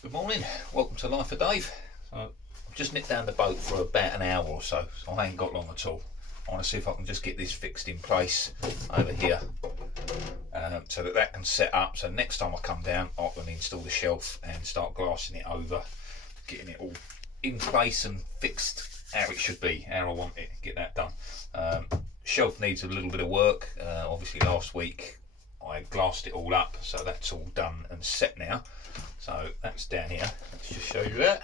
Good morning, welcome to Life of Dave. So I've just nipped down the boat for about an hour or so I ain't got long at all. I want to see if I can just get this fixed in place over here so that can set up. So next time I come down, I can install the shelf and start glassing it over, getting it all in place and fixed how it should be, how I want it, get that done. Shelf needs a little bit of work. Obviously last week I glassed it all up, so that's all done and set now. So that's down here. Let's just show you that.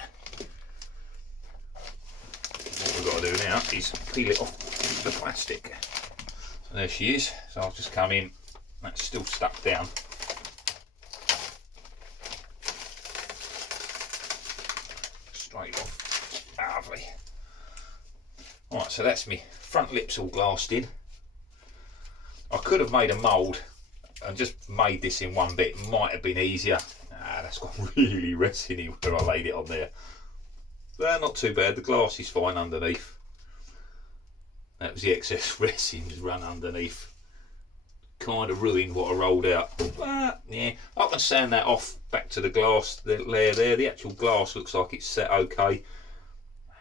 What we've got to do now is peel it off the plastic. So there she is. So I'll just come in. That's still stuck down. Straight off. Lovely. Alright, so that's me front lips all glassed in. I could have made a mould and just made this in one bit. Might have been easier. That's got really resiny where I laid it on there. But not too bad. The glass is fine underneath. That was the excess resin just run underneath. Kind of ruined what I rolled out. But yeah, I can sand that off back to the glass, the layer there. The actual glass looks like it's set okay.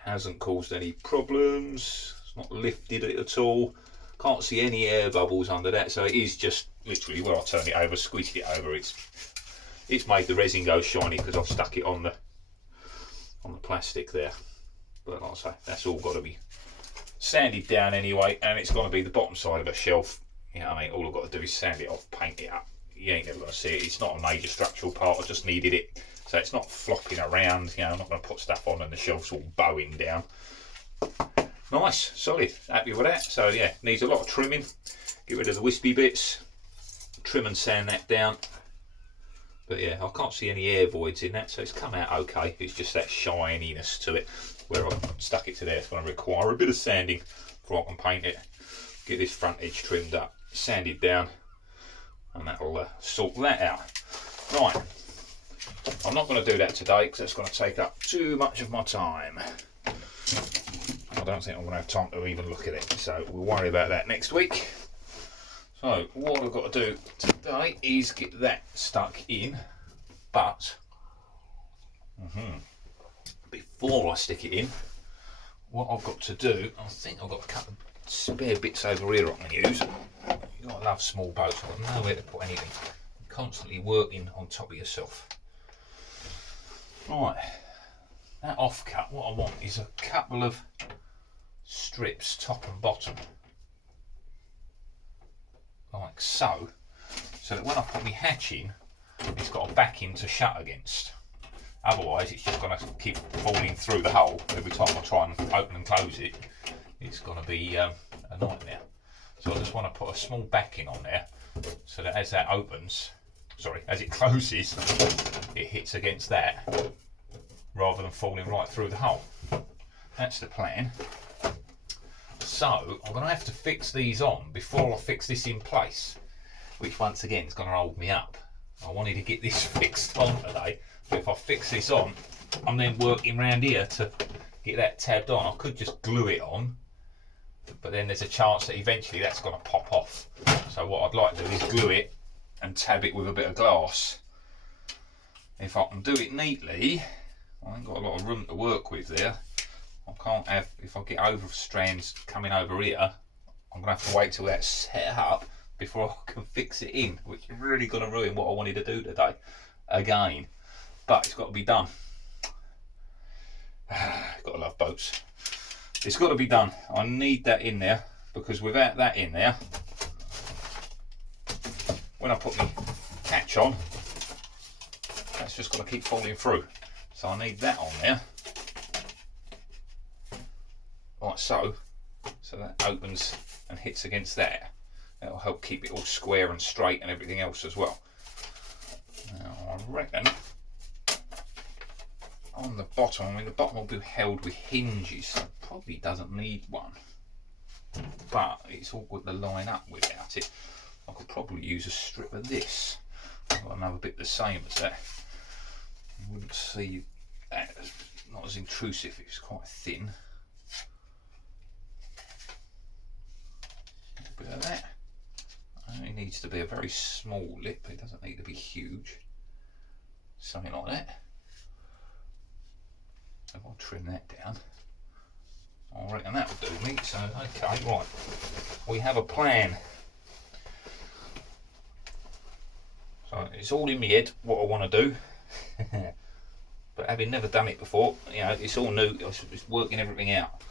Hasn't caused any problems. It's not lifted it at all. Can't see any air bubbles under that. So it is just literally where I turn it over, squeeze it over. It's made the resin go shiny because I've stuck it on the plastic there. But like I say, that's all got to be sanded down anyway, and it's going to be the bottom side of a shelf. You know what I mean? All I've got to do is sand it off, paint it up. You ain't never going to see it. It's not a major structural part. I just needed it so it's not flopping around. You know, I'm not going to put stuff on and the shelf's all bowing down. Nice, solid. Happy with that. So yeah, needs a lot of trimming. Get rid of the wispy bits. Trim and sand that down. But yeah, I can't see any air voids in that, so it's come out okay. It's just that shininess to it. Where I've stuck it to there, it's going to require a bit of sanding before I can paint it. Get this front edge trimmed up, sanded down, and that'll sort that out. Right, I'm not going to do that today because that's going to take up too much of my time. I don't think I'm going to have time to even look at it, so we'll worry about that next week. So what I've got to do today is get that stuck in, but before I stick it in, what I've got to do, I think I've got a couple of spare bits over here I can use. You've got to love small boats, I've got nowhere to put anything. You're constantly working on top of yourself. Right, that offcut, what I want is a couple of strips, top and bottom. Like so that when I put my hatch in, it's got a backing to shut against. Otherwise it's just going to keep falling through the hole every time I try and open and close it. It's going to be a nightmare. So I just want to put a small backing on there so that as that opens, as it closes, it hits against that rather than falling right through the hole. That's the plan. So I'm going to have to fix these on before I fix this in place, which once again is going to hold me up. I wanted to get this fixed on today, but if I fix this on, I'm then working around here to get that tabbed on. I could just glue it on, but then there's a chance that eventually that's going to pop off. So what I'd like to do is glue it and tab it with a bit of glass. If I can do it neatly, I ain't got a lot of room to work with there. I can't have, if I get over strands coming over here, I'm going to have to wait till that's set up before I can fix it in, which is really going to ruin what I wanted to do today again. But it's got to be done. Got to love boats. It's got to be done. I need that in there because without that in there, when I put my hatch on, that's just going to keep falling through. So I need that on there. Like so that opens and hits against that. That'll help keep it all square and straight and everything else as well. Now I reckon on the bottom, the bottom will be held with hinges, so it probably doesn't need one. But it's all good to line up without it. I could probably use a strip of this. I've got another bit the same as that. I wouldn't see that as not as intrusive, it's quite thin. A bit of that. It only needs to be a very small lip, it doesn't need to be huge. Something like that. So I'll trim that down. I reckon that'll do me. So, okay, right. We have a plan. So it's all in my head what I want to do. But having never done it before, you know, it's all new. It's working everything out.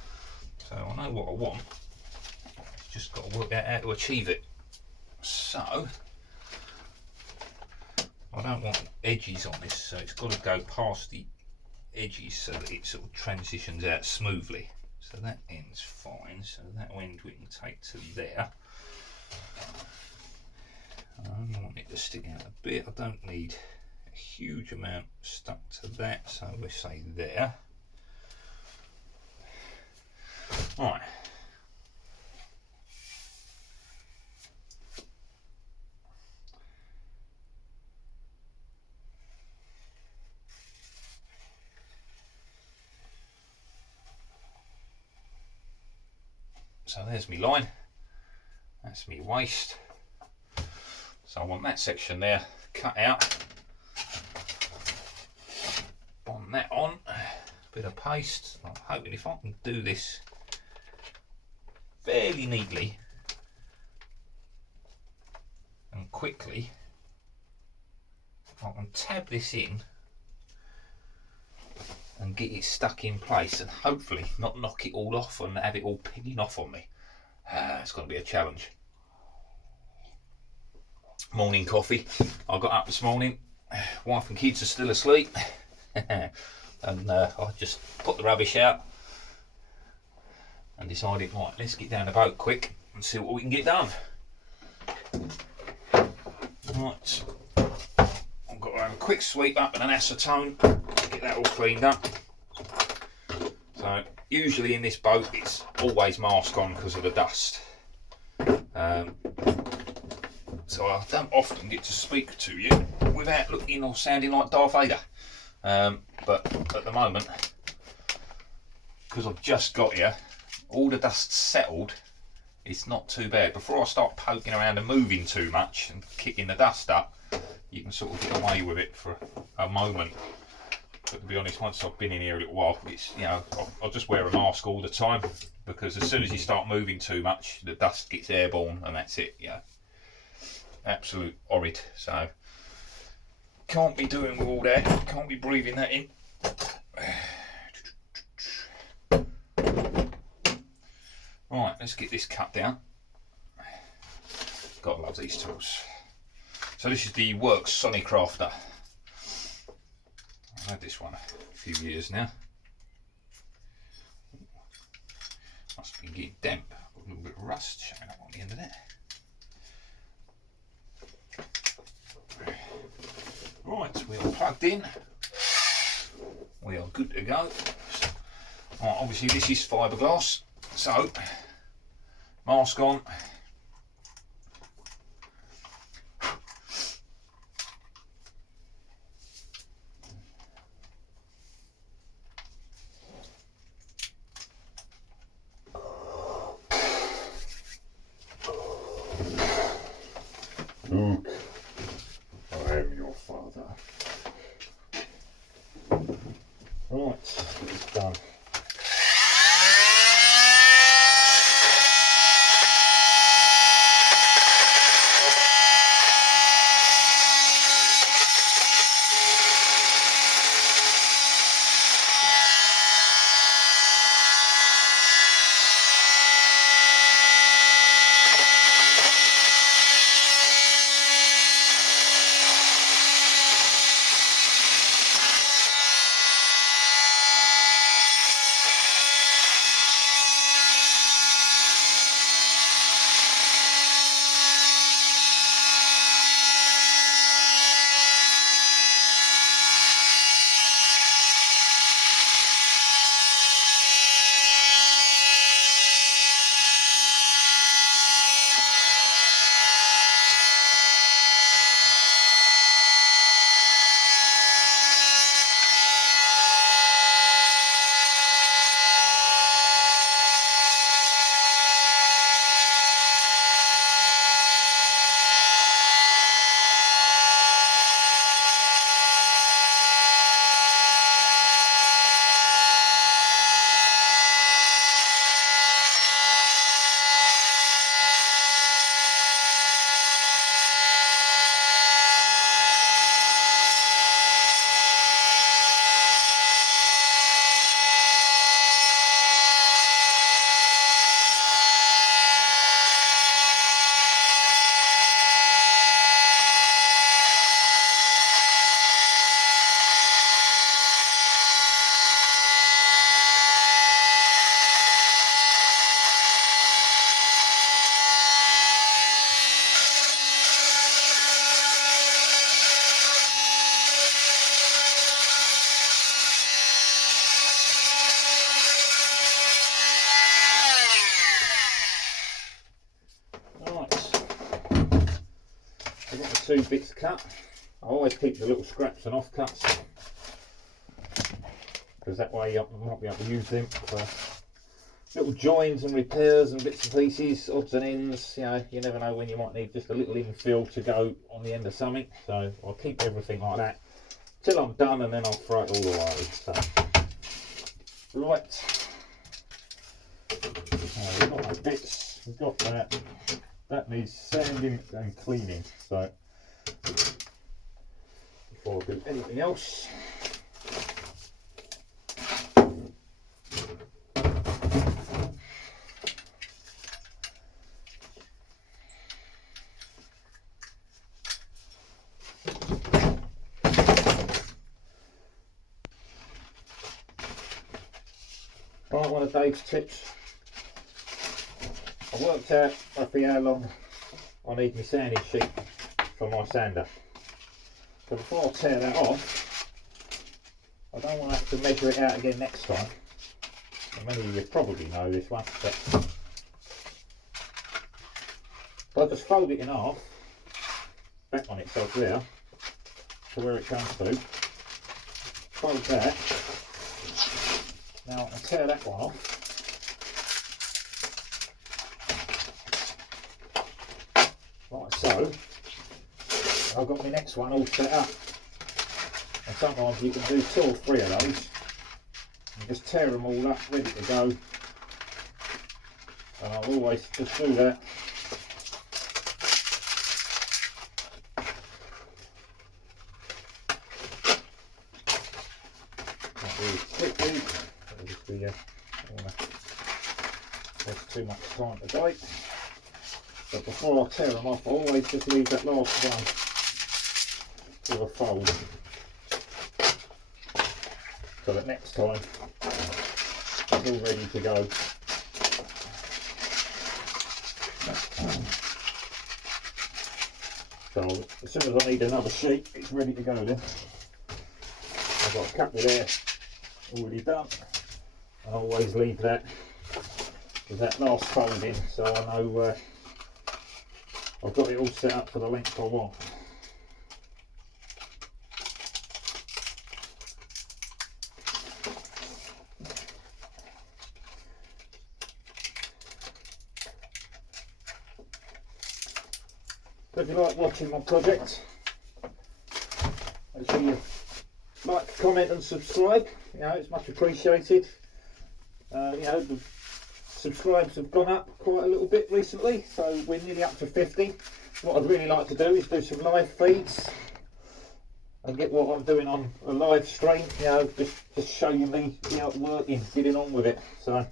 So I know what I want. Just got to work out how to achieve it. So I don't want edges on this, so it's got to go past the edges so that it sort of transitions out smoothly. So that end's fine. So that end we can take to there. I only want it to stick out a bit. I don't need a huge amount stuck to that, so we'll say there. Right. So there's my line. That's my waist. So I want that section there cut out. Bond that on. Bit of paste. I'm hoping if I can do this fairly neatly and quickly, I can tab this in and get it stuck in place and hopefully not knock it all off and have it all pinging off on me. It's going to be a challenge. Morning coffee. I got up this morning, wife and kids are still asleep, and I just put the rubbish out and decided, right, let's get down the boat quick and see what we can get done. Right, I've got to have a quick sweep up and an acetone, get that all cleaned up. So usually in this boat it's always mask on because of the dust. So I don't often get to speak to you without looking or sounding like Darth Vader. But at the moment, because I've just got here, all the dust's settled, it's not too bad. Before I start poking around and moving too much and kicking the dust up, you can sort of get away with it for a moment. But to be honest, once I've been in here a little while, it's, you know, I'll just wear a mask all the time, because as soon as you start moving too much, the dust gets airborne and that's it, you know. Absolute horrid. So can't be doing with all that, can't be breathing that in. Right, let's get this cut down. God loves these tools. So this is the Works Sonicrafter. I've had this one a few years now. Must have been getting damp. Got a little bit of rust showing up on the end of that. Right, we are plugged in. We are good to go. Right, obviously this is fiberglass, so mask on. Luke, I am your father. Right, it's done. few bits cut. I always keep the little scraps and offcuts, because that way I might be able to use them for little joins and repairs and bits and pieces, odds and ends. You know, you never know when you might need just a little infill to go on the end of something. So I'll keep everything like that till I'm done, and then I'll throw it all away. So, right, we've got my bits, we've got that. That needs sanding and cleaning. So before I do anything else, right, one of Dave's tips. I worked out roughly how long I need my sanding sheet for my sander. So before I tear that off, I don't want to have to measure it out again next time. Many of you probably know this one, but I just fold it in half, back on itself there, to where it comes to. Fold that. Now I can tear that one off. Like so. I've got my next one all set up. And sometimes you can do 2 or 3 of those. And just tear them all up, ready to go. And I'll always just do that. Not really quickly. That'll just be, I don't want to waste too much time today. But before I tear them off, I always just leave that last one with a fold, so that next time it's all ready to go. So as soon as I need another sheet, it's ready to go then. I've got a couple there already done. I always leave that with that last fold in, so I know I've got it all set up for the length I want. So if you like watching my project, make sure you like, comment and subscribe. You know, it's much appreciated. You know, the subscribers have gone up quite a little bit recently, so we're nearly up to 50. What I'd really like to do is do some live feeds and get what I'm doing on a live stream, you know, just showing me, you know, working, getting on with it. So,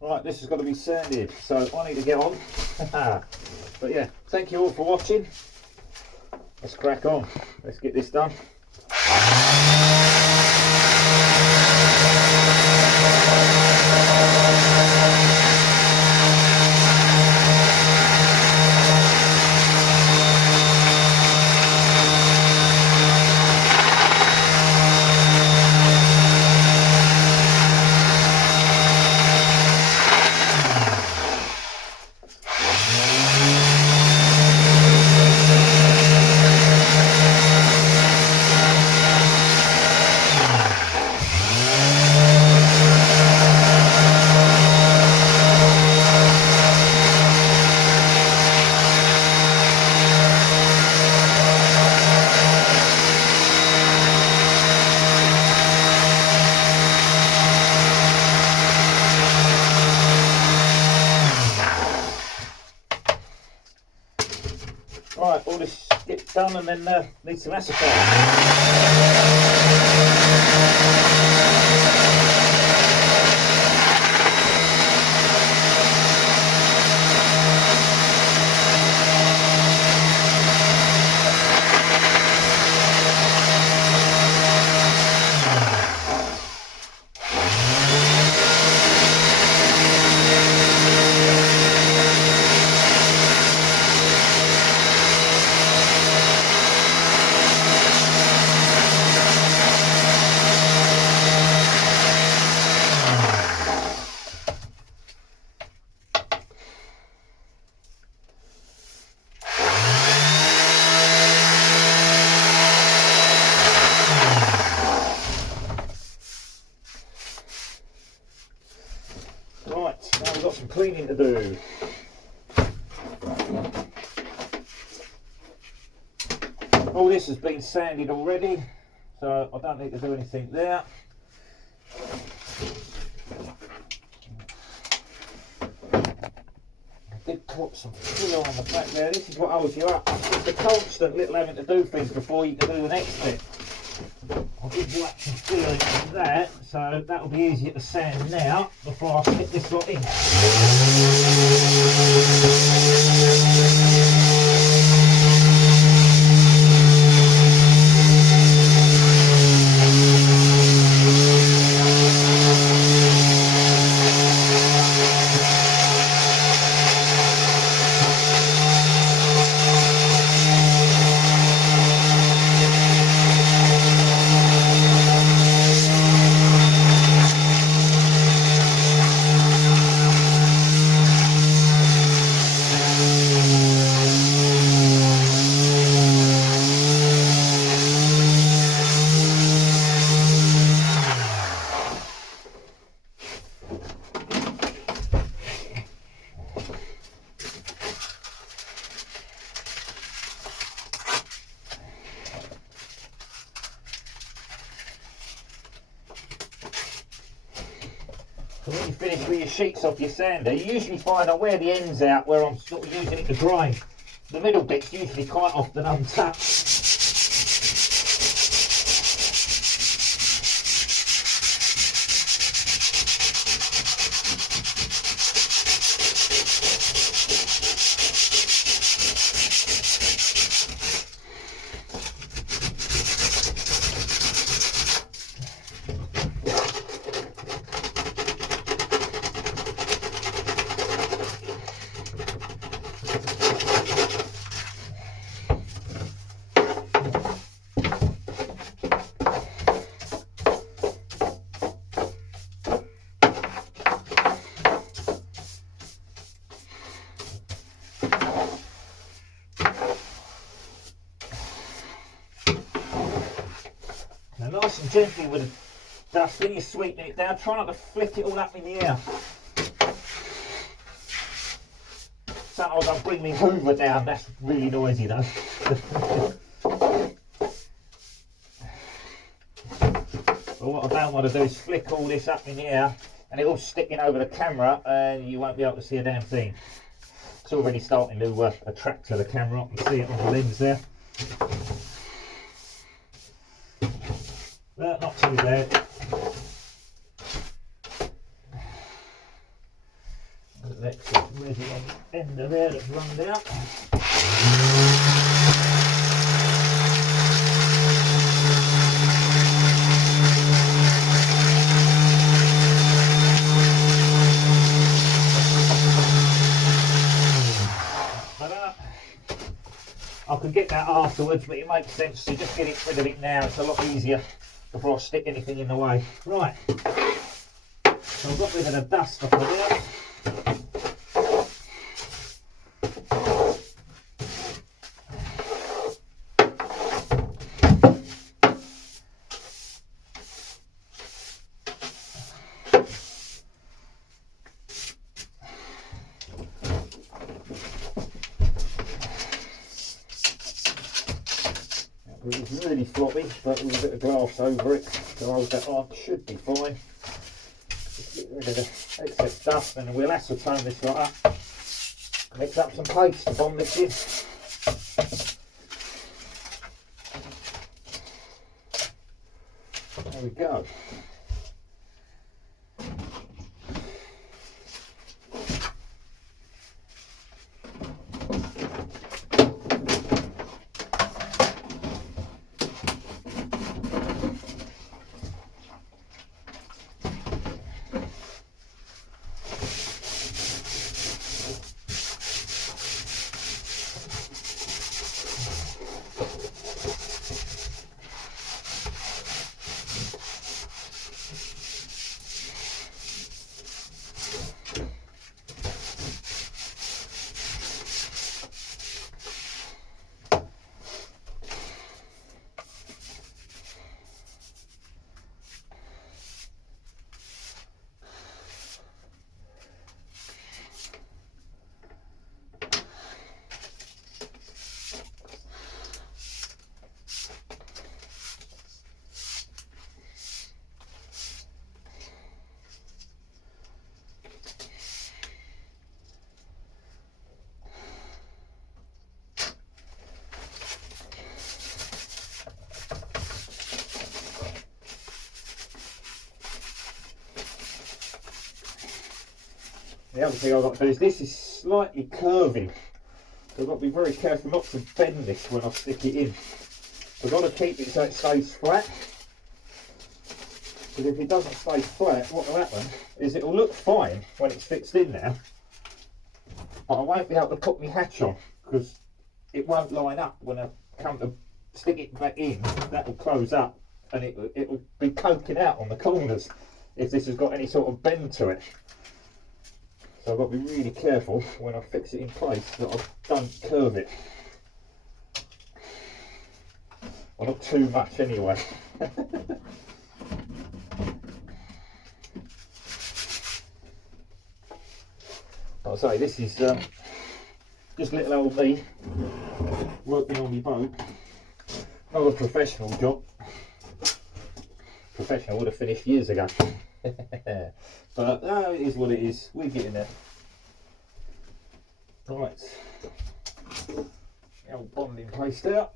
right, this has got to be sanded, so I need to get on. But yeah, thank you all for watching. Let's crack on. Let's get this done. Right, all this gets done and then need some acetate. cleaning to do. All this has been sanded already, so I don't need to do anything there. I did put some filler on the back there. This is what holds you up. It's the constant little having to do things before you can do the next bit. I did whack some filler into that, so that'll be easier to sand now before I stick this lot in. So when you finish with your sheets off your sander, you usually find I wear the ends out where I'm sort of using it to grind. The middle bit's usually quite often untouched. Nice and gently with the dust, when you sweeten it down, try not to flick it all up in the air. Sometimes I'll bring my Hoover down, that's really noisy though. But what I don't want to do is flick all this up in the air and it all sticking over the camera and you won't be able to see a damn thing. It's already starting to attract to the camera, I can see it on the lens there. But not too bad. There's excess resin on the end of there that's run out. I could get that afterwards, but it makes sense to just get rid of it now. It's a lot easier before I stick anything in the way. Right, so I've got rid of the dust off of there. It's really floppy, but with a bit of glass over it to hold that on, should be fine. Just get rid of the excess dust and we'll acetone this lot up. Mix up some paste to bond this in. There we go. the other thing I've got to do is this is slightly curving. So I've got to be very careful not to bend this when I stick it in. I've got to keep it so it stays flat. Because if it doesn't stay flat, what will happen is it will look fine when it's fixed in there. But I won't be able to put my hatch on because it won't line up when I come to stick it back in. That will close up and it will be poking out on the corners if this has got any sort of bend to it. So I've got to be really careful when I fix it in place that I don't curve it. Well, not too much anyway. I'll say this is just little old me working on my boat. Not a professional job. Professional would have finished years ago. But no, it is what it is. We're getting there. Right. The old bonding place there.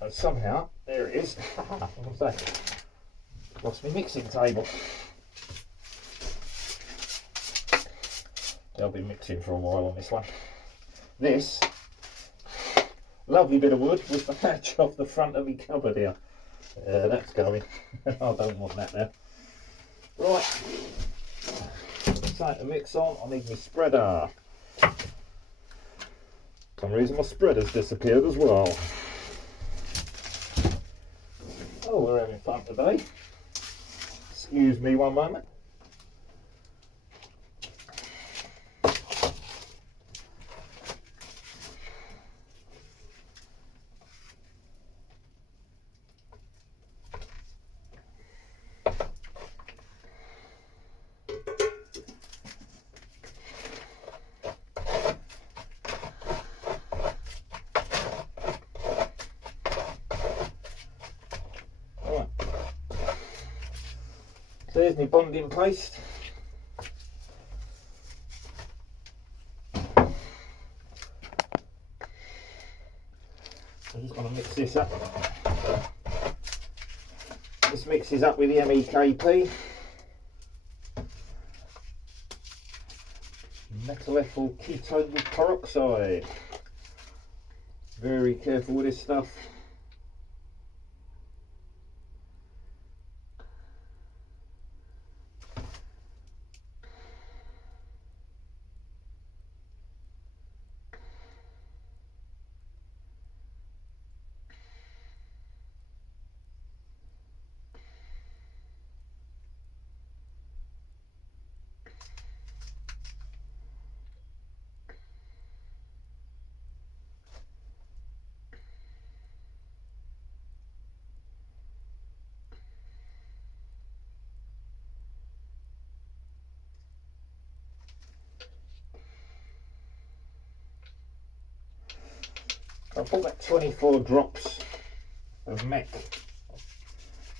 And somehow, there it is. What's that? Lost my mixing table. I'll be mixing for a while on this one. This lovely bit of wood with the hatch off the front of my cupboard here. That's going. I don't want that now. Right. So to mix on, I need my spreader. For some reason my spreader's disappeared as well. Oh, we're having fun today. Excuse me one moment. There's my bonding paste. I'm just going to mix this up. This mixes up with the MEKP. Metal ethyl ketone with peroxide. Very careful with this stuff. I put that 24 drops of MEK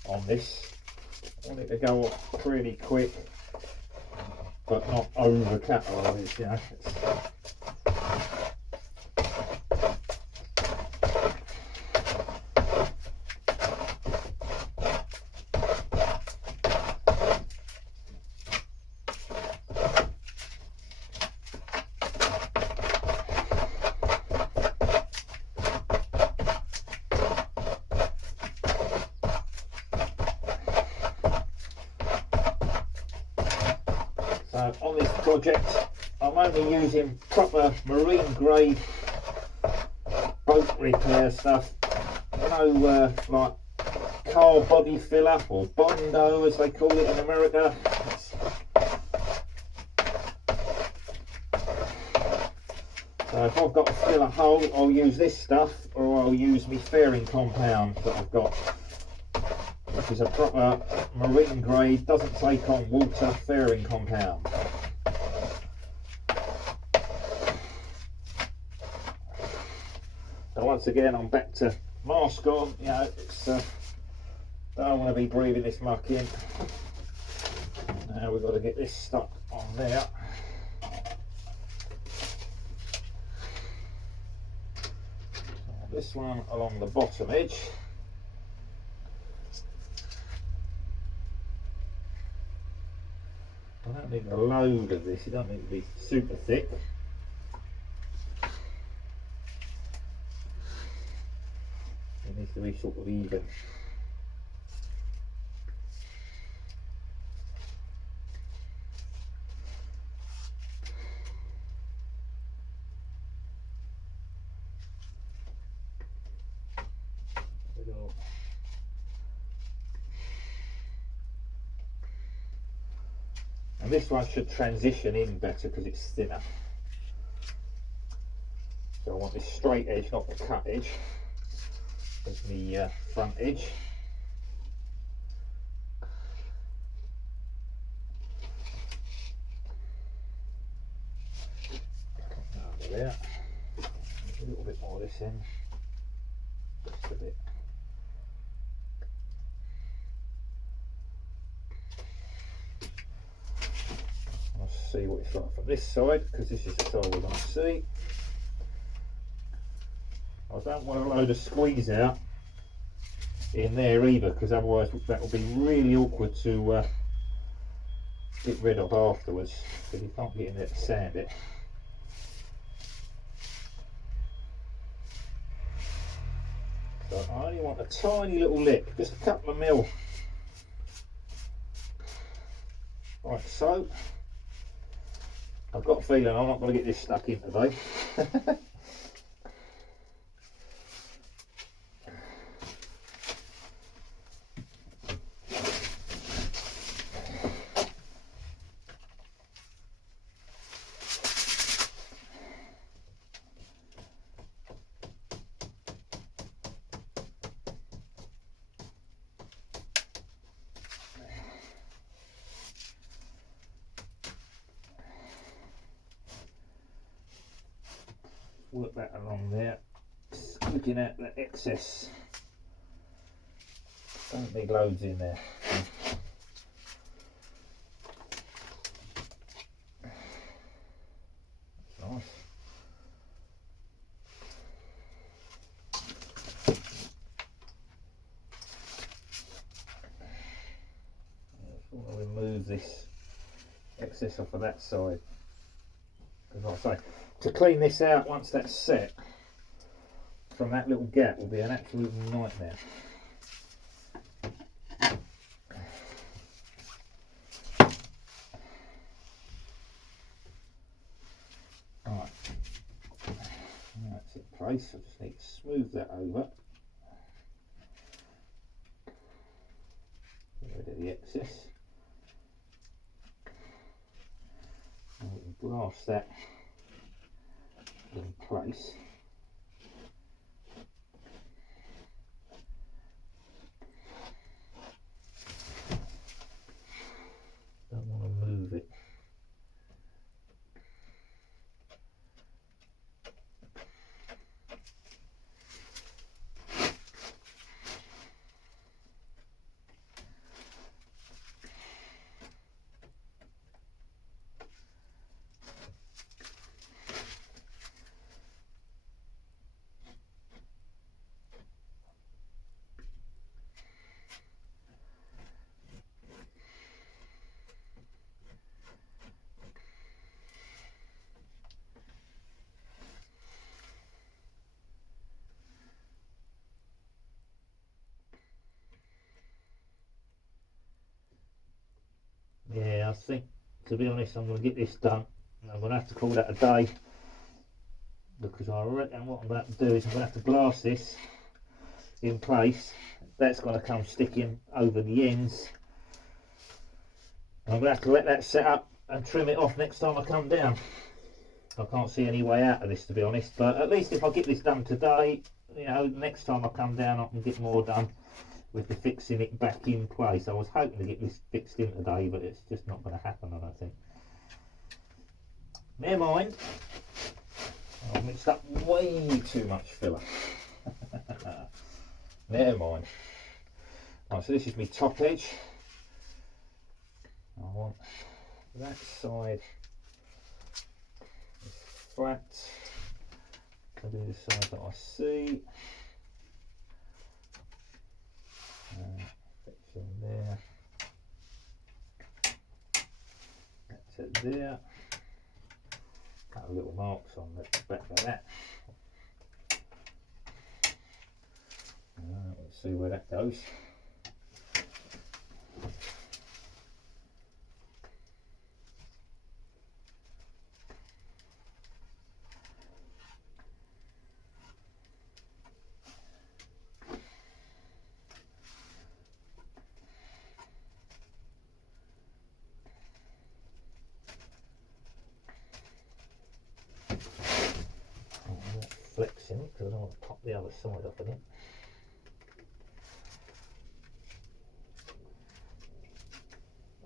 on this. I want it to go off pretty quick, but not over catalyzed, you know. So on this project I'm only using proper marine grade boat repair stuff. No like car body filler or Bondo as they call it in America. So if I've got to fill a hole, I'll use this stuff, or I'll use my fairing compound that I've got, which is a proper marine grade, doesn't take on water fairing compound. So once again, I'm back to mask on. You know, it's don't want to be breathing this muck in. Now we've got to get this stuck on there. This one along the bottom edge. need a load of this, it don't need to be super thick. It needs to be sort of even. And this one should transition in better because it's thinner. So I want this straight edge, not the cut edge, as the front edge. Over there. A little bit more of this in. Just a bit. I'll see what it's like from this side because this is the side we're going to see. I don't want a load of squeeze out in there either because otherwise that will be really awkward to get rid of afterwards because you can't get in there to sand it. So I only want a tiny little lip, just a couple of mil. Right, so I've got a feeling I'm not going to get this stuck in today. Work that along there, looking at the excess. Don't need loads in there. That's nice. I just want to remove this excess off of that side. Because like I say, to clean this out once that's set from that little gap will be an absolute nightmare. Right, now it's in place. I just need to smooth that over. Get rid of the excess. And we can blast that in place. Don't want to move it. Yeah, I think, to be honest, I'm going to get this done. I'm going to have to call that a day because I reckon what I'm about to do is I'm going to have to blast this in place. That's going to come sticking over the ends. I'm going to have to let that set up and trim it off next time I come down. I can't see any way out of this, to be honest, but at least if I get this done today, you know, next time I come down I can get more done with the fixing it back in place. I was hoping to get this fixed in today, but it's just not going to happen, I don't think. Never mind. I've mixed up way too much filler. Never mind. Right, so this is my top edge. I want that side is flat. I'll do the side that I see. Fix in there. That to there. Couple of little marks on the back of that. Let's see where that goes. Flexing it because I don't want to pop the other side off again.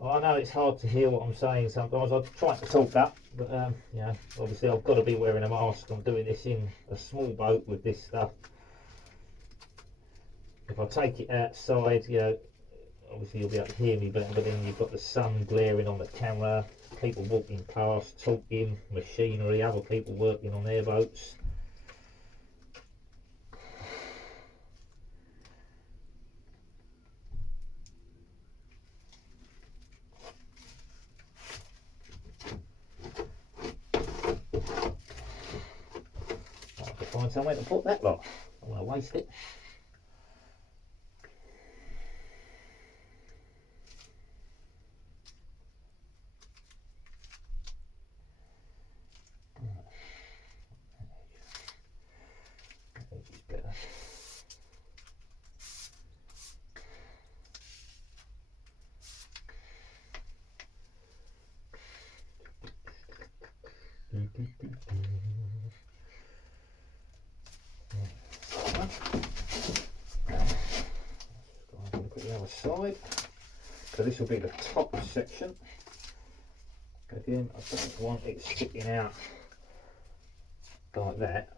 I know it's hard to hear what I'm saying sometimes. I try to talk up, but you know, obviously I've got to be wearing a mask. I'm doing this in a small boat with this stuff. If I take it outside, you know, obviously you'll be able to hear me better, but then you've got the sun glaring on the camera, people walking past, talking, machinery, other people working on their boats. Find somewhere to put that lot. I don't want to waste it. That edge is better. Look at the other side. So this will be the top section. Again, I don't want it sticking out like that.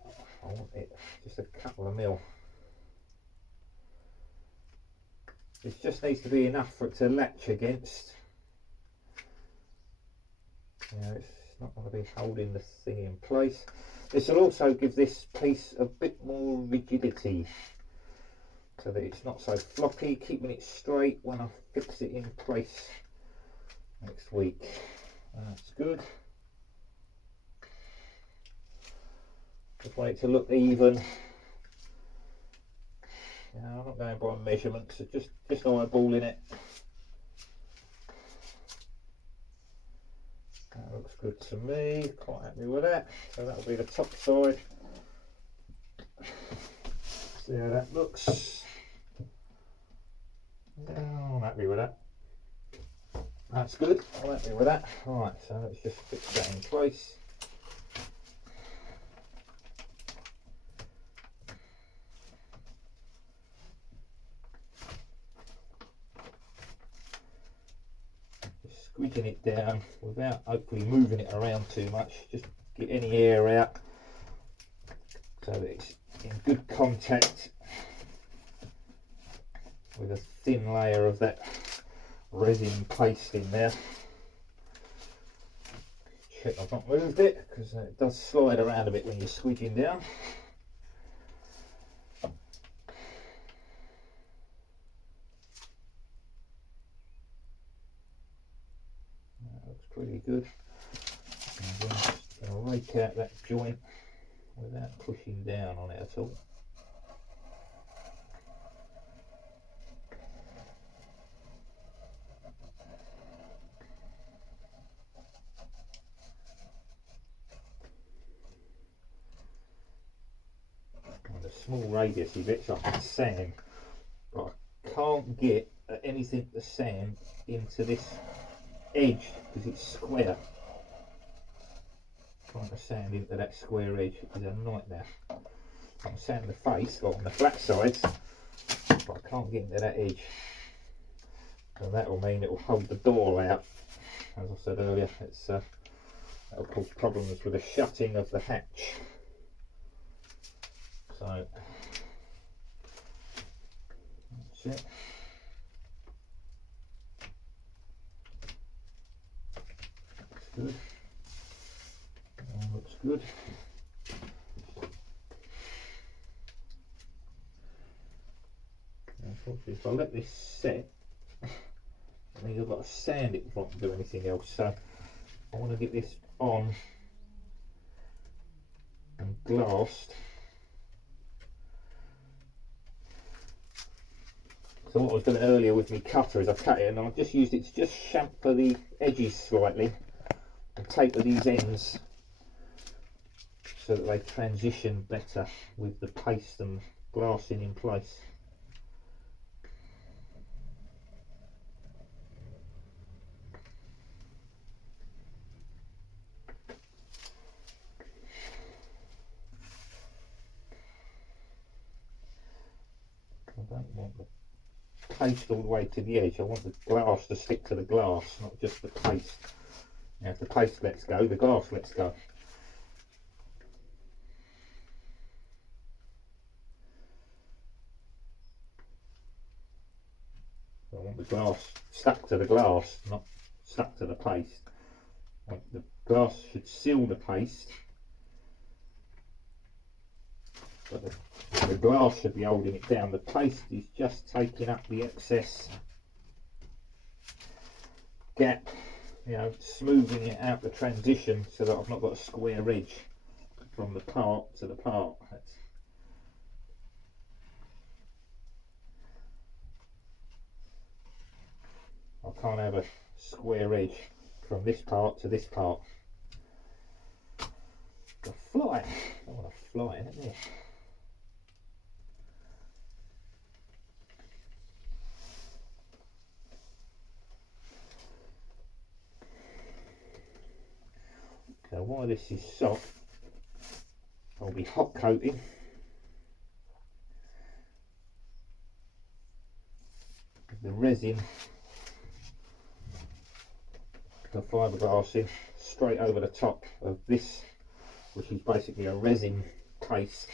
I want it just a couple of mil. This just needs to be enough for it to latch against. You know, it's not going to be holding the thing in place. This will also give this piece a bit more rigidity so that it's not so floppy, keeping it straight when I fix it in place next week. That's good. Just want it to look even. You know, I'm not going by measurements, so just eyeballing it. That looks good to me, quite happy with that. So that'll be the top side. See how that looks. Yeah, I'm happy with that. That's good, I'm happy with that. Alright, so let's just fix that in place. Squeezing it down without hopefully moving it around too much, just get any air out so that it's in good contact with a thin layer of that resin paste in there. Check I've not moved it because it does slide around a bit when you're squeezing down. Pretty good. I'm just going to rake out that joint without pushing down on it at all. And the small radiusy bits I can sand, but I can't get anything to sand into this edge because it's square. Trying to sand into that square edge is a nightmare. I can sand the face or on the flat sides, but I can't get into that edge. And that will mean it will hold the door out. As I said earlier, it's that'll cause problems with the shutting of the hatch. So that's it. Good. Looks good. Unfortunately, if I let this set, I think I've got to sand it before I can do anything else. So I want to get this on and glassed. So what I was doing earlier with my cutter is I cut it and I just used it to just chamfer the edges slightly and taper these ends so that they transition better with the paste and glassing in place. I don't want the paste all the way to the edge. I want the glass to stick to the glass, not just the paste. Now if the paste lets go, the glass lets go. I want the glass stuck to the glass, not stuck to the paste. The glass should seal the paste, but the glass should be holding it down. The paste is just taking up the excess gap, you know, smoothing it out the transition so that I've not got a square edge from the part to the part. I can't have a square edge from this part to this part. The fly, I want a fly in it there. So while this is soft, I'll be hot coating the resin, the fiberglass in straight over the top of this, which is basically a resin paste.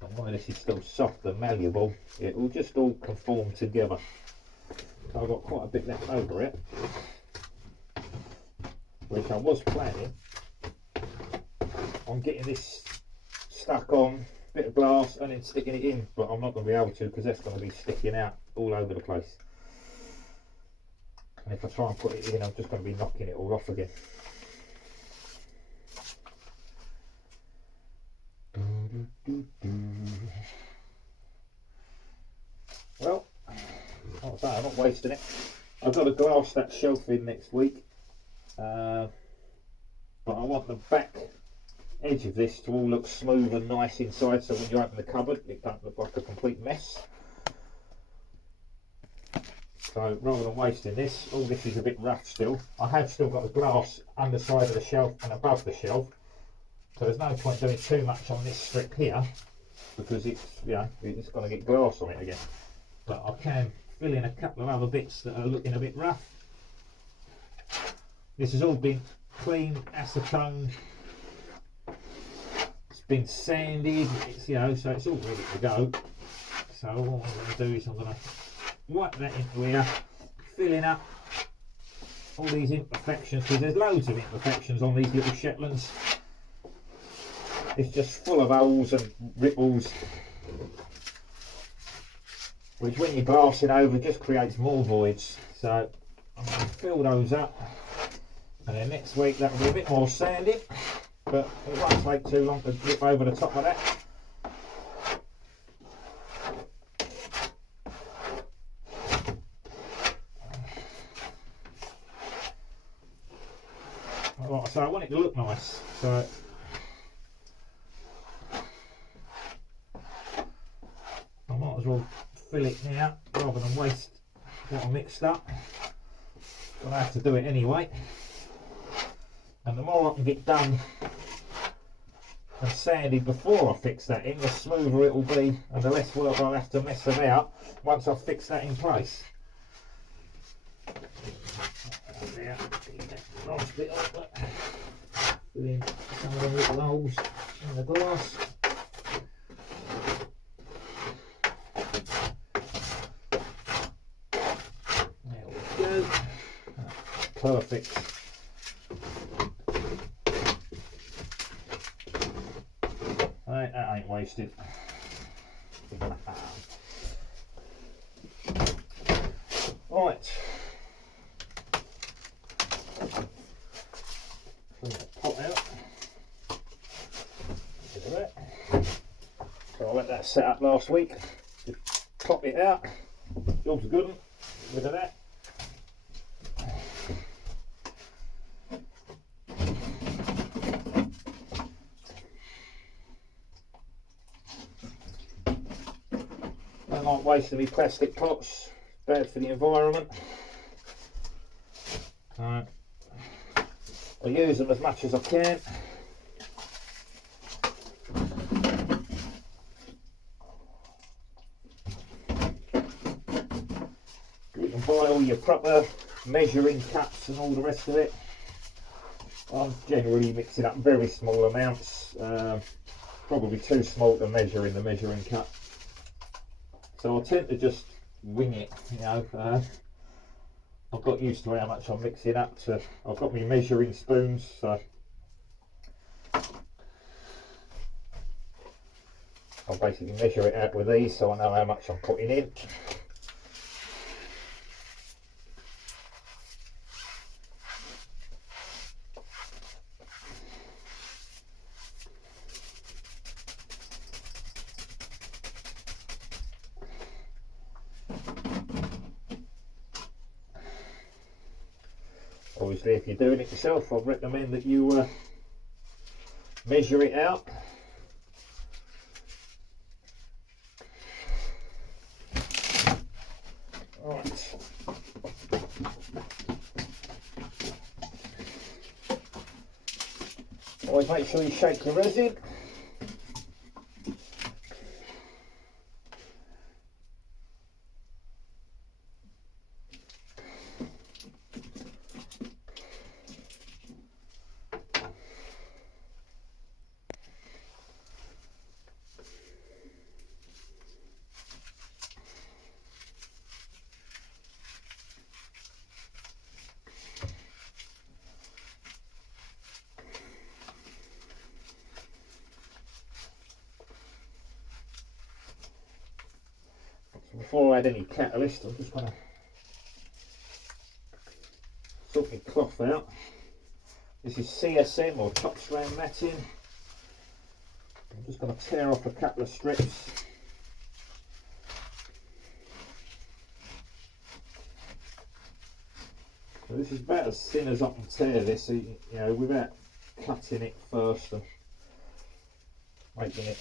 And while this is still soft and malleable, it will just all conform together. So I've got quite a bit left over it, which I was planning on getting this stuck on a bit of glass and then sticking it in, but I'm not going to be able to because that's going to be sticking out all over the place. And if I try and put it in, I'm just going to be knocking it all off again. Well, like I say, I'm not wasting it. I've got to glass that shelf in next week, but I want the back edge of this to all look smooth and nice inside, so when you open the cupboard it don't look like a complete mess. So rather than wasting this, all this is a bit rough still. I have still got the glass underside of the shelf and above the shelf, so there's no point doing too much on this strip here because it's, you know, it's going to get glass on it again. But I can fill in a couple of other bits that are looking a bit rough. This has all been clean, acetone. It's been sanded, it's, you know, so it's all ready to go. So what I'm going to do is I'm going to wipe that into here, filling up all these imperfections, because there's loads of imperfections on these little Shetlands. It's just full of holes and ripples, which when you're glassing over just creates more voids. So I'm going to fill those up, and then next week that'll be a bit more sanding, but it won't take too long to drip over the top of that. Right, so I want it to look nice, so I might as well fill it now rather than waste what I mixed up. But I have to do it anyway, and the more I can get done and sanded before I fix that in, the smoother it will be and the less work I'll have to mess about once I've fixed that in place. There, nice bit of that. Fill in some of the little holes in the glass. There we go. Perfect. Right, that ain't wasted. Clean that pot out. Bit of that. So I let that set up last week. Just pop it out. Job's good one. Rid of that. Don't like wasting me plastic pots. Bad for the environment. I use them as much as I can. You can buy all your proper measuring cups and all the rest of it. I'm generally mixing up very small amounts, probably too small to measure in the measuring cup. So I tend to just wing it, you know. I've got used to how much I'm mixing up. So I've got my measuring spoons. So I'll basically measure it out with these, so I know how much I'm putting in. Obviously, if you're doing it yourself, I'd recommend that you measure it out. Right. Always make sure you shake the resin. Before I add any catalyst, I'm just going to sort my cloth out. This is CSM or top strand matting. I'm just going to tear off a couple of strips. So this is about as thin as I can tear this, you know, without cutting it first and making it.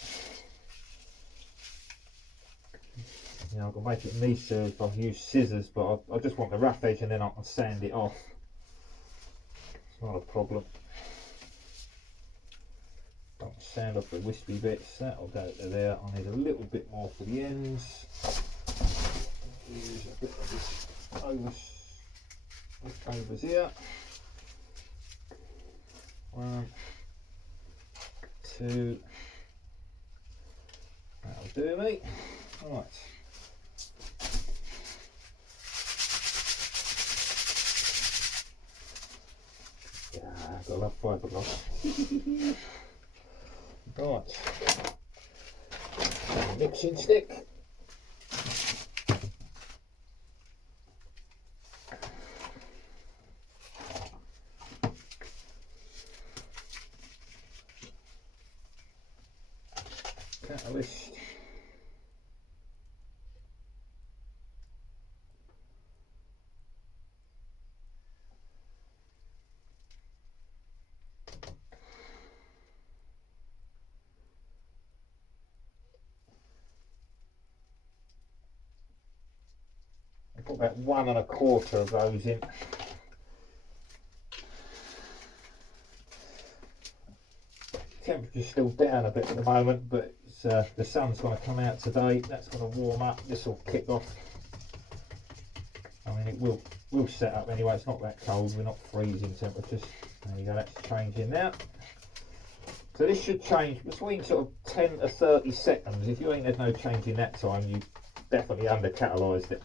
You know, I can make it nicer if I use scissors, but I just want the rough edge and then I can sand it off. It's not a problem. Don't sand off the wispy bits, that'll go to there. I need a little bit more for the ends. Use a bit of this leftovers here. 1, 2. That'll do me. Right. Yeah, I've got enough fiberglass. Right. Mixing stick. Catalyst. I put about 1 1/4 of those in. Temperature's still down a bit at the moment, but it's, the sun's going to come out today. That's going to warm up. This will kick off. I mean, it will set up anyway. It's not that cold. We're not freezing temperatures. There you go. That's changing now. So this should change between sort of 10 to 30 seconds. If you ain't had no change in that time, you definitely under catalysed it.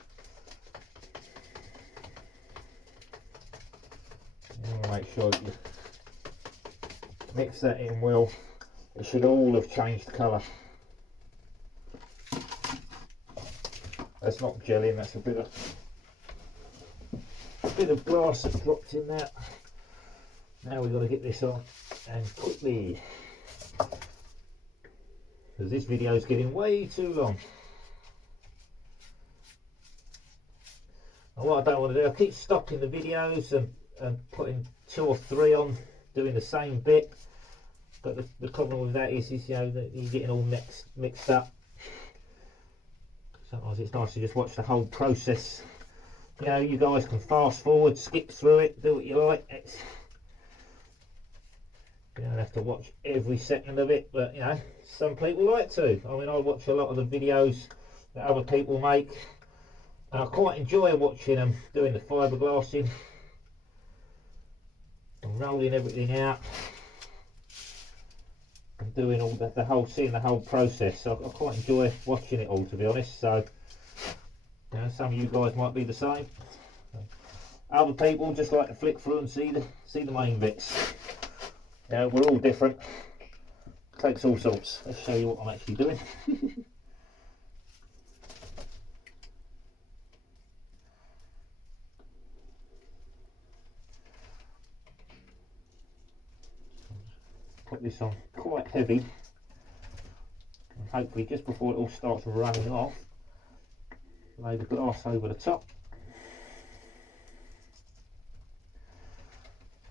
You want to make sure that you mix that in well. It should all have changed colour. That's not gelling, that's a bit of glass that dropped in there. Now we've got to get this on and quickly, because this video is getting way too long. And what I don't want to do, I keep stopping the videos and putting 2 or 3 on, doing the same bit. But the problem with that is you know, that you're getting all mixed up. Sometimes it's nice to just watch the whole process. You know, you guys can fast forward, skip through it, do what you like. You don't have to watch every second of it, but you know, some people like to. I mean, I watch a lot of the videos that other people make, and I quite enjoy watching them doing the fiberglassing and rolling everything out and doing all seeing the whole process. So I quite enjoy watching it all, to be honest. So you know, some of you guys might be the same. Other people just like to flick through and see the main bits. You know, we're all different. Takes all sorts. Let's show you what I'm actually doing. Put this on quite heavy, and hopefully just before it all starts running off, lay the glass over the top,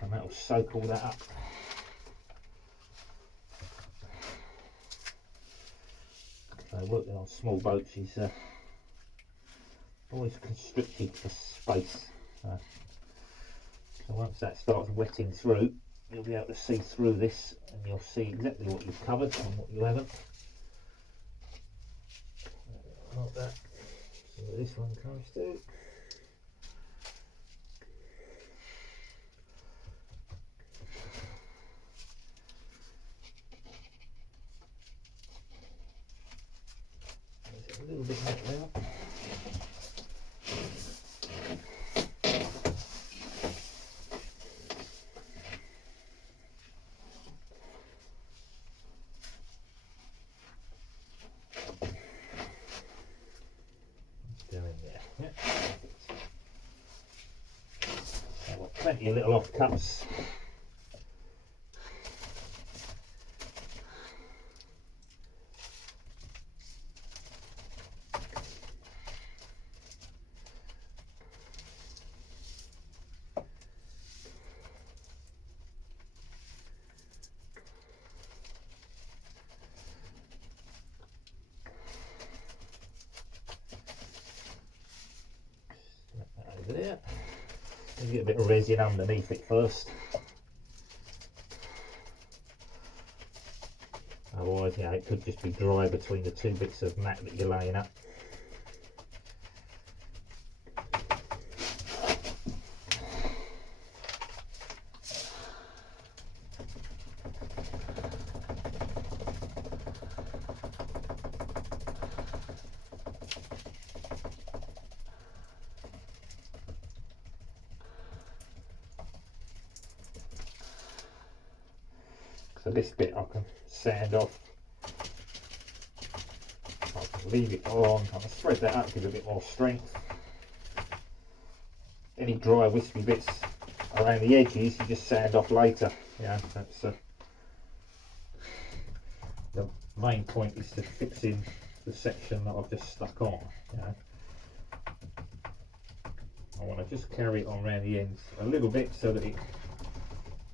and that will soak all that up. So working on small boats is always constricted for space. So once that starts wetting through, you'll be able to see through this, and you'll see exactly what you've covered and what you haven't. Like that. So this one comes to. There's a little bit more now. Plenty of little offcuts. Over there. Get a bit of resin underneath it first. Otherwise, yeah, it could just be dry between the 2 bits of mat that you're laying up. So this bit I can sand off. I can leave it on, I can spread that out to give it a bit more strength. Any dry wispy bits around the edges you just sand off later. Yeah, that's the main point is to fixing the section that I've just stuck on. You know. I want to just carry it on around the ends a little bit so that it's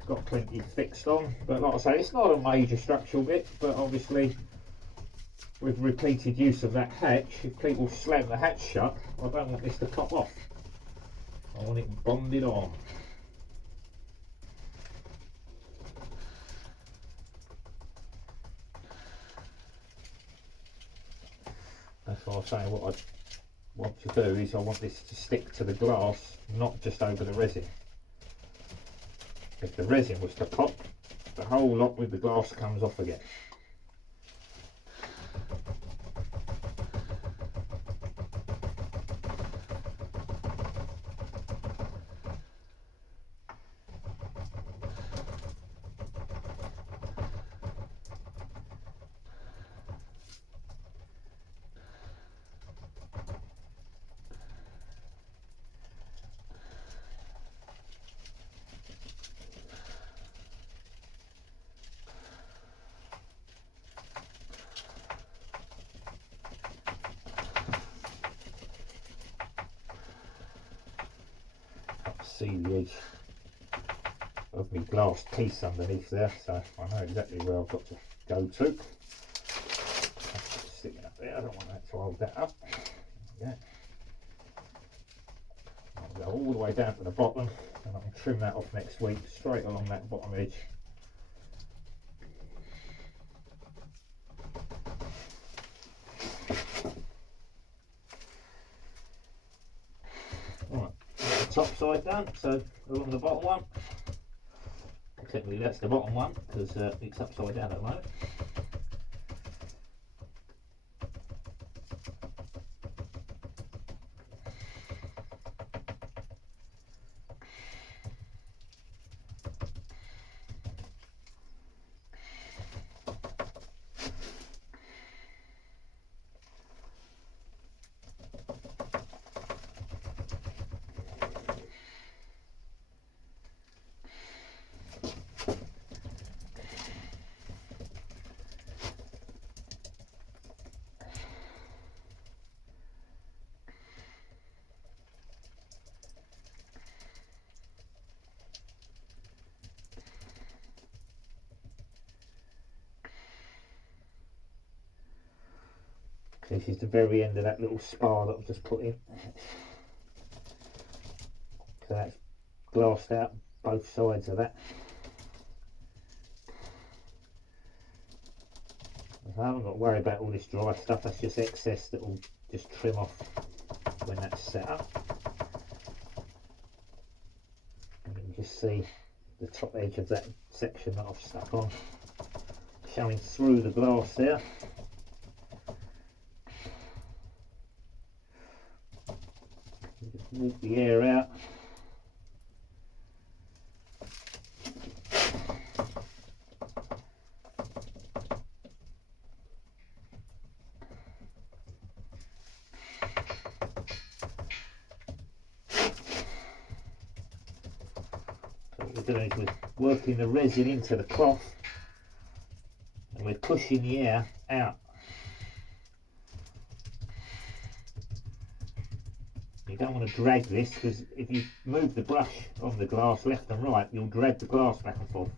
got plenty fixed on, but like I say, it's not a major structural bit, but obviously with repeated use of that hatch, if people slam the hatch shut, I don't want this to pop off. I want it bonded on. That's why I'm saying what I want to do is I want this to stick to the glass, not just over the resin. If the resin was to pop, the whole lot with the glass comes off again. see the edge of my glass piece underneath there, so I know exactly where I've got to go to. That's just sitting up there, I don't want that to hold that up. Yeah. I'll go all the way down to the bottom and I can trim that off next week, straight along that bottom edge. Right, the top side done, so along the bottom one. Technically that's the bottom one because it's upside down at the moment. This is the very end of that little spar that I've just put in. So that's glassed out both sides of that. I haven't got to worry about all this dry stuff, that's just excess that will just trim off when that's set up. And you can just see the top edge of that section that I've stuck on showing through the glass there. Walk the air out. So what we're doing is we're working the resin into the cloth and we're pushing the air out. You don't want to drag this because if you move the brush on the glass left and right, you'll drag the glass back and forth.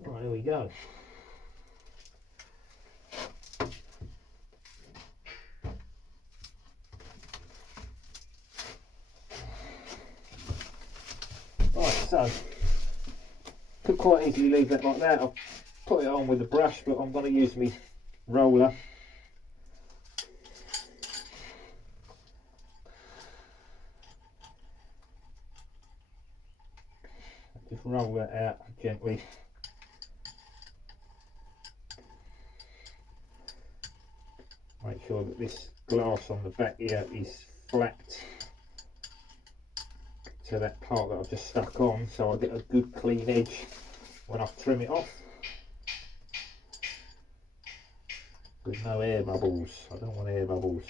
Right, here we go. Right, so could quite easily leave that like that. I'll put it on with the brush, but I'm going to use my roller. Just roll that out gently. Make sure that this glass on the back here is flat to that part that I've just stuck on, so I get a good clean edge when I trim it off. With no air bubbles, I don't want air bubbles.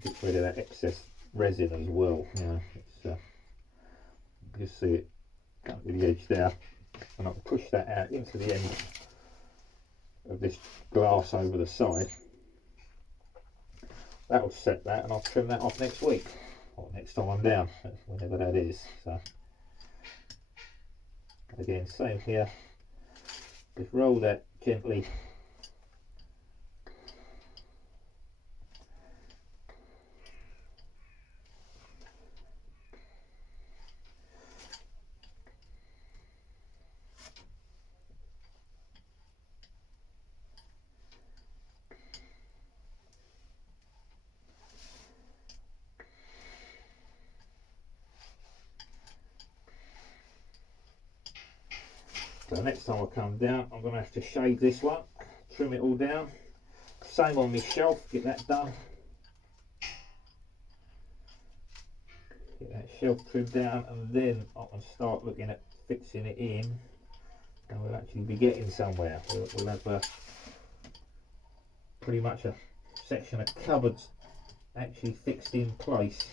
Get rid of that excess resin as well. You know, it's you just see it come to the edge there, and I can push that out into the end of this glass over the side. That will set that, and I'll trim that off next week or next time I'm down, whenever that is. So again, same here. Just roll that gently. So next time I come down, I'm going to have to shade this one, trim it all down. Same on my shelf, get that done. Get that shelf trimmed down, and then I can start looking at fixing it in, and we'll actually be getting somewhere. We'll have pretty much a section of cupboards actually fixed in place.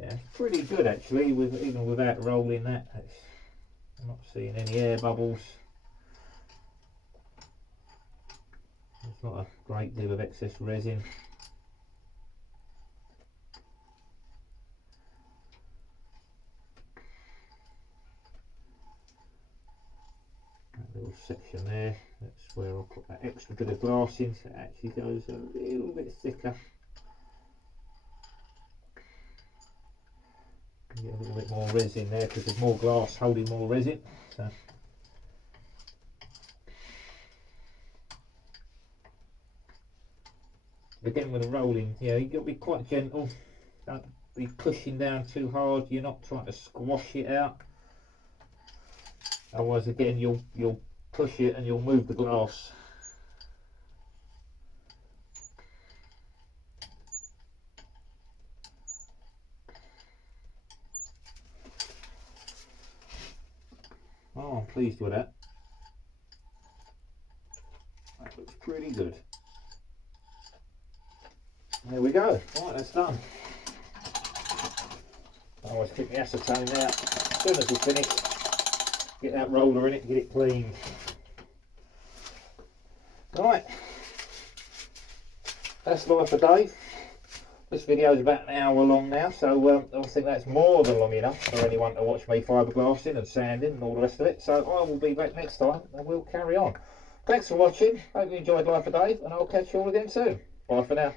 Yeah, it's pretty good actually, with even without rolling that. I'm not seeing any air bubbles. There's not a great deal of excess resin. That little section there, that's where I'll put that extra bit of glass in, so it actually goes a little bit thicker. Get a little bit more resin there because there's more glass holding more resin. So. Again with the rolling, you've got to be quite gentle. Don't be pushing down too hard. You're not trying to squash it out. Otherwise, again, you'll push it and you'll move the glass. Oh, I'm pleased with that. That looks pretty good. There we go. Right, that's done. I always keep the acetone out as soon as we finish. Get that roller in it, get it cleaned. Right, that's Life of Dave. This video is about an hour long now, so I think that's more than long enough for anyone to watch me fiberglassing and sanding and all the rest of it. So I will be back next time and we'll carry on. Thanks for watching. Hope you enjoyed Life of Dave, and I'll catch you all again soon. Bye for now.